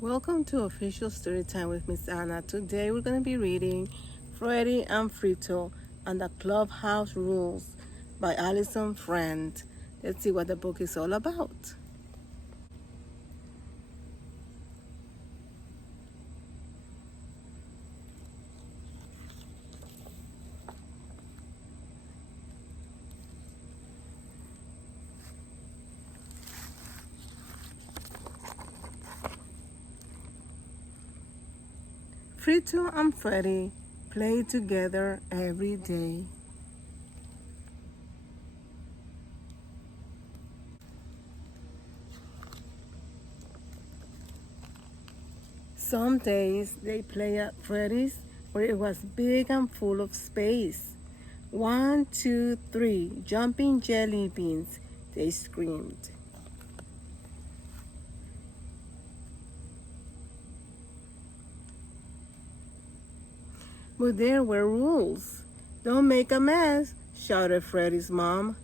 Welcome to Official Storytime with Miss Anna. Today we're going to be reading Freddy and Frito and the Clubhouse Rules by Alison Friend. Let's see what the book is all about. Frito and Freddy play together every day. Some days they play at Freddy's where it was big and full of space. 1, 2, 3, jumping jelly beans, they screamed. But there were rules. Don't make a mess, shouted Freddy's mom,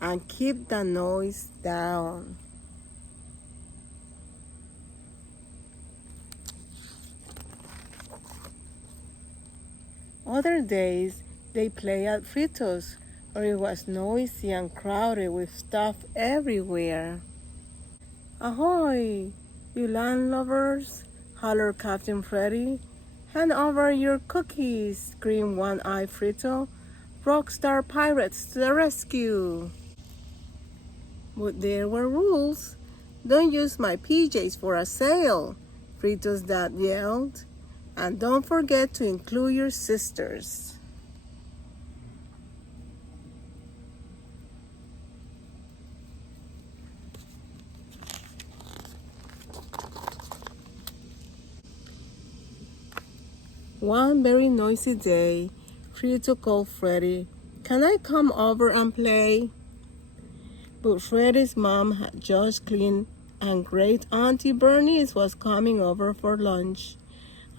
and keep the noise down. Other days, they play at Frito's, where it was noisy and crowded with stuff everywhere. Ahoy, you landlubbers, hollered Captain Freddy. Hand over your cookies, screamed One-Eye Frito. Rockstar pirates to the rescue. But there were rules. Don't use my PJs for a sail, Frito's dad yelled. And don't forget to include your sisters. One very noisy day, Frito called Freddy. Can I come over and play? But Freddy's mom had just cleaned and great Auntie Bernice was coming over for lunch.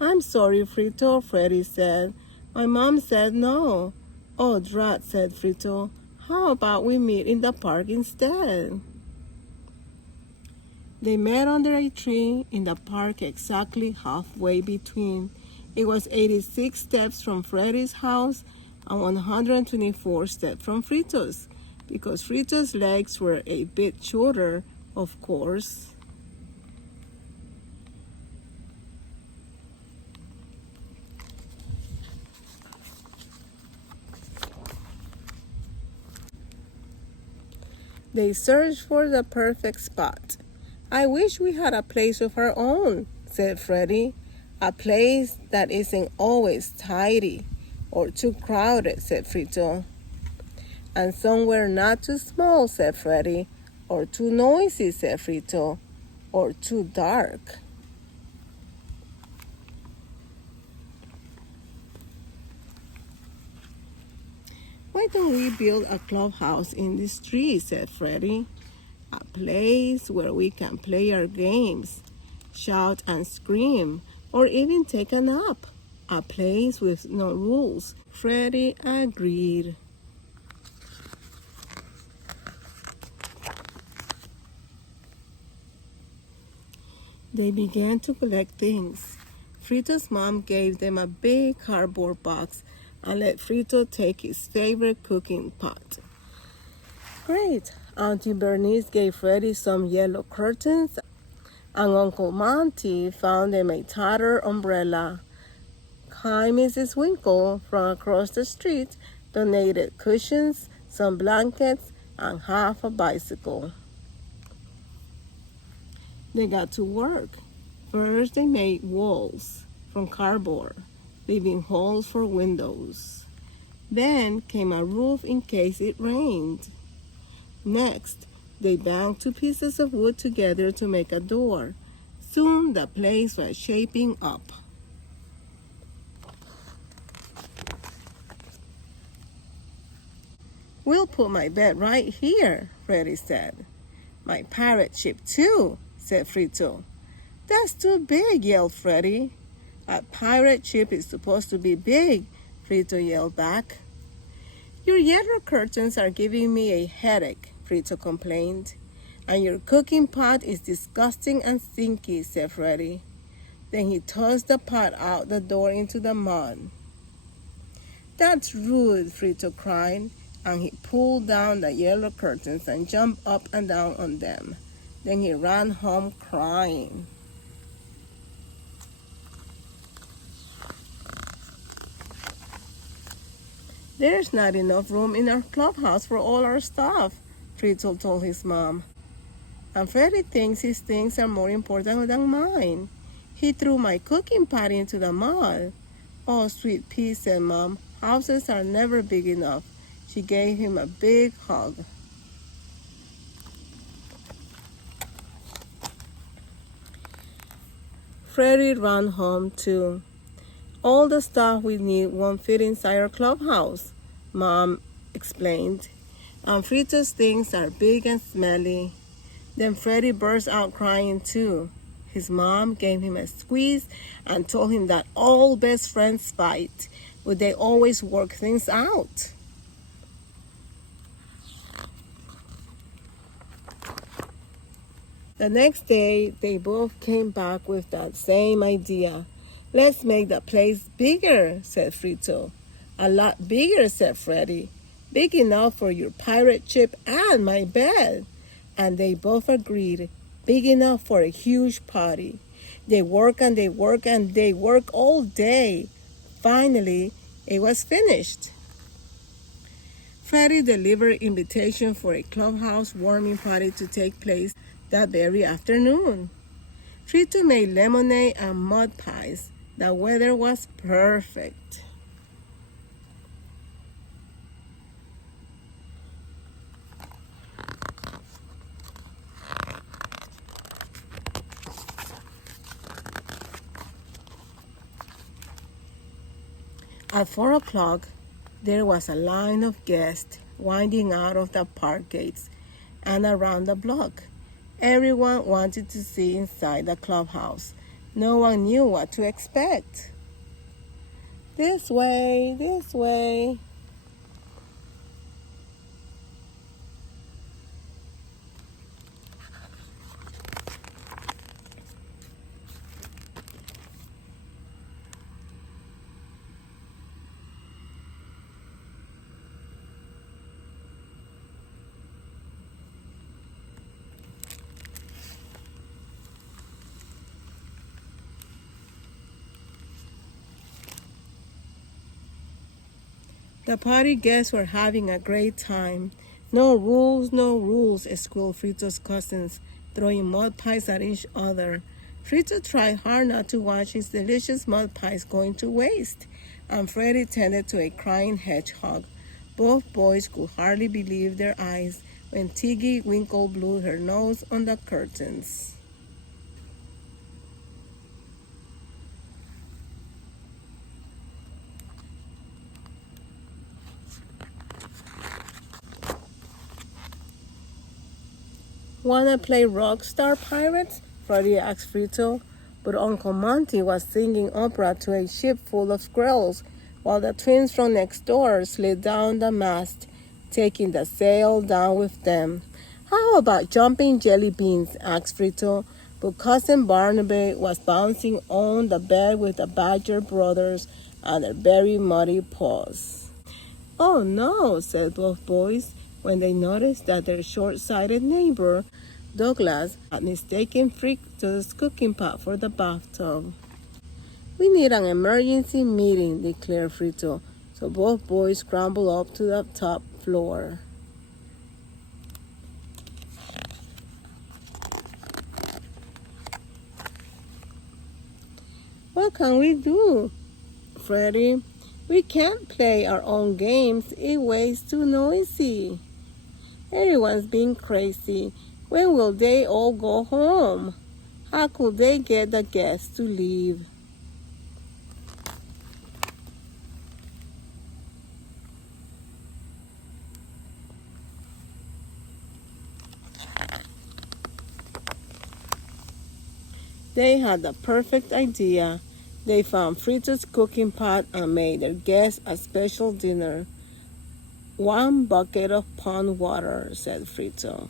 I'm sorry, Frito, Freddy said. My mom said no. Oh, drat, said Frito. How about we meet in the park instead? They met under a tree in the park exactly halfway between. It was 86 steps from Freddy's house and 124 steps from Frito's, because Frito's legs were a bit shorter, of course. They searched for the perfect spot. I wish we had a place of our own, said Freddy. A place that isn't always tidy or too crowded, said Frito. And somewhere not too small, said Freddy. Or too noisy, said Frito. Or too dark. Why don't we build a clubhouse in this tree, said Freddy. A place where we can play our games, shout and scream, or even take a nap. A place with no rules. Freddy agreed. They began to collect things. Frito's mom gave them a big cardboard box and let Frito take his favorite cooking pot. Great! Auntie Bernice gave Freddy some yellow curtains, and Uncle Monty found them a tattered umbrella. Kind Mrs. Winkle from across the street donated cushions, some blankets, and half a bicycle. They got to work. First, they made walls from cardboard, leaving holes for windows. Then came a roof in case it rained. Next, they banged 2 pieces of wood together to make a door. Soon the place was shaping up. We'll put my bed right here, Freddy said. My pirate ship too, said Frito. That's too big, yelled Freddy. A pirate ship is supposed to be big, Frito yelled back. Your yellow curtains are giving me a headache, Frito complained. And your cooking pot is disgusting and stinky, said Freddy. Then he tossed the pot out the door into the mud. "That's rude," Frito cried, and he pulled down the yellow curtains and jumped up and down on them. Then he ran home crying. "There's not enough room in our clubhouse for all our stuff," Frito told his mom. "And Freddy thinks his things are more important than mine. He threw my cooking pot into the mud." "Oh, sweet pea," said Mom. "Houses are never big enough." She gave him a big hug. Freddy ran home too. "All the stuff we need won't fit inside our clubhouse," Mom explained. "And Frito's things are big and smelly." Then Freddy burst out crying too. His mom gave him a squeeze and told him that all best friends fight, but they always work things out. The next day, they both came back with that same idea. "Let's make the place bigger," said Frito. "A lot bigger," said Freddy. "Big enough for your pirate ship and my bed." And they both agreed, big enough for a huge party. They work and they work and they work all day. Finally, it was finished. Freddy delivered invitation for a clubhouse warming party to take place that very afternoon. Frito made lemonade and mud pies. The weather was perfect. At 4 o'clock, there was a line of guests winding out of the park gates and around the block. Everyone wanted to see inside the clubhouse. No one knew what to expect. "This way, this way." The party guests were having a great time. "No rules, no rules," squealed Frito's cousins, throwing mud pies at each other. Frito tried hard not to watch his delicious mud pies going to waste, and Freddy tended to a crying hedgehog. Both boys could hardly believe their eyes when Tiggy Winkle blew her nose on the curtains. "Wanna play Rockstar Pirates?" Freddy asked Frito, but Uncle Monty was singing opera to a ship full of squirrels, while the twins from next door slid down the mast, taking the sail down with them. "How about jumping jelly beans?" asked Frito, but Cousin Barnaby was bouncing on the bed with the Badger brothers and their very muddy paws. "Oh no," said both boys, when they noticed that their short-sighted neighbor, Douglas, had mistaken Frito's cooking pot for the bathtub. "We need an emergency meeting," declared Frito, so both boys scrambled up to the top floor. "What can we do, Freddy? We can't play our own games. It's way too noisy. Everyone's being crazy. When will they all go home? How could they get the guests to leave?" They had the perfect idea. They found Frito's cooking pot and made their guests a special dinner. "1 bucket of pond water," said Frito.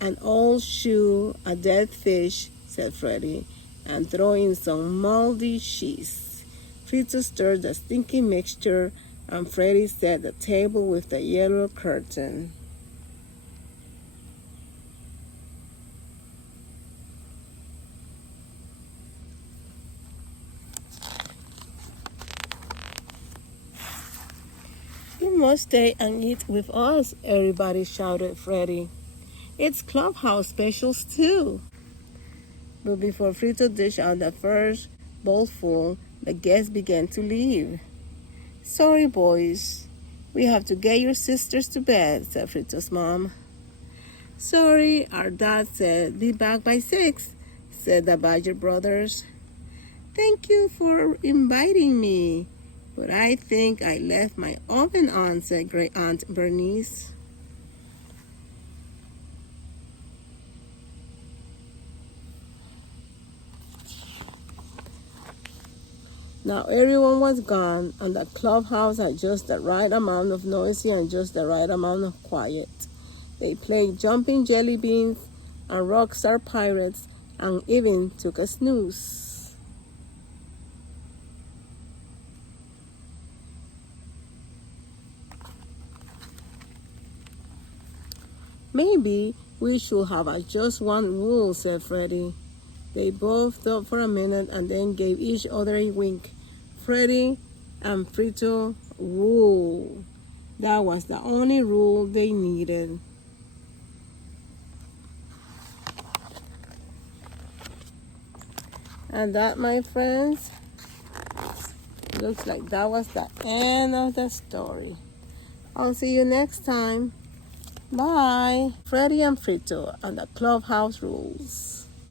"An old shoe, a dead fish, said Freddy, and throw in some moldy cheese. Frito stirred the stinky mixture, and Freddy set the table with the yellow curtain. You must stay and eat with us, everybody shouted Freddy. It's Clubhouse specials too. But before Frito dished out the first bowlful, the guests began to leave. Sorry, boys. We have to get your sisters to bed, said Frito's mom. Sorry, our dad said be back by 6, said the Badger brothers. Thank you for inviting me, but I think I left my oven on, said Great Aunt Bernice. Now everyone was gone, and the clubhouse had just the right amount of noisy and just the right amount of quiet. They played jumping jelly beans and rockstar pirates and even took a snooze. Maybe we should have a just one rule, said Freddy. They both thought for a minute and then gave each other a wink. Freddy and Frito rule. That was the only rule they needed. And that, my friends, looks like that was the end of the story. I'll see you next time. Bye. Freddy and Frito and the Clubhouse rules.